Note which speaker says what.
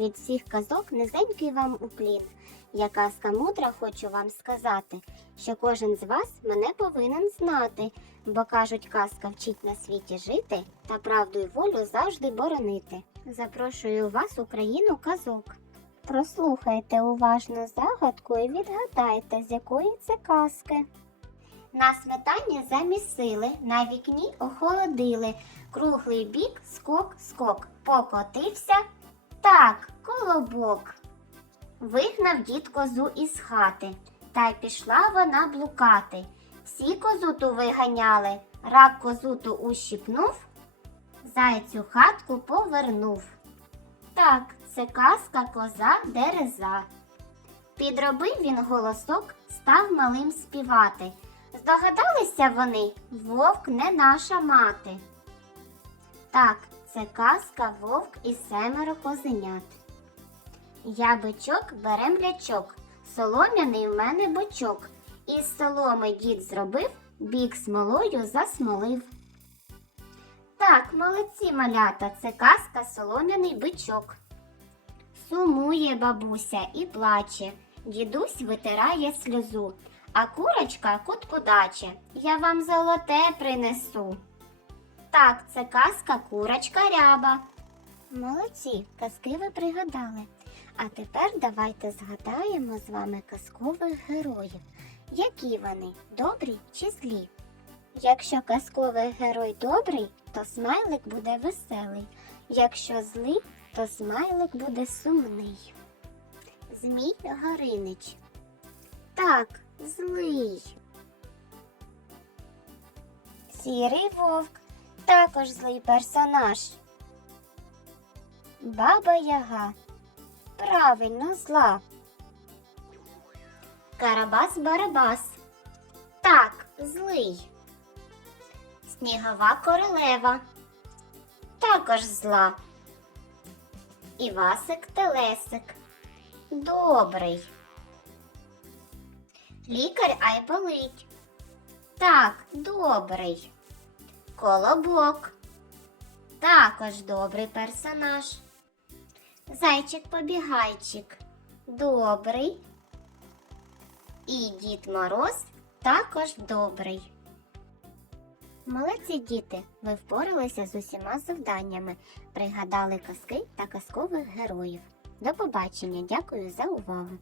Speaker 1: від всіх казок низенький вам уклін. Я казка мудра хочу вам сказати, що кожен з вас мене повинен знати, бо кажуть, казка вчить на світі жити та правду й волю завжди боронити. Запрошую вас у країну казок. Прослухайте уважно загадку і відгадайте, з якої це казки. На сметані замісили, на вікні охолодили. Круглий бік, скок, скок. Покотився. Так, колобок. Вигнав дід козу із хати, та й пішла вона блукати. Всі козу ту виганяли, рак козу ту ущипнув, зайцю хатку повернув. Так, це казка коза дереза. Підробив він голосок, став малим співати. Здогадалися вони, вовк не наша мати. Так, це казка вовк і семеро козенят. Я бичок берем лячок, солом'яний в мене бочок. Із соломи дід зробив, бік смолою засмолив. Так, молодці малята, це казка солом'яний бичок. Сумує бабуся і плаче, дідусь витирає сльозу, а курочка кутку даче, я вам золоте принесу. Так, це казка курочка ряба. Молодці, казки ви пригадали. А тепер давайте згадаємо з вами казкових героїв. Які вони, добрі чи злі? Якщо казковий герой добрий, то смайлик буде веселий. Якщо злий, то смайлик буде сумний. Змій Горинич. Так, злий. Сірий вовк також злий персонаж. Баба Яга. Правильно, зла. Карабас Барабас. Так, злий. Снігова королева. Також зла. Івасик Телесик. Добрий. Лікар Айболить. Так, добрий. Колобок. Також добрий персонаж. Зайчик-побігайчик. Добрий. І Дід Мороз також добрий. Молодці діти, ви впоралися з усіма завданнями, пригадали казки та казкових героїв. До побачення, дякую за увагу!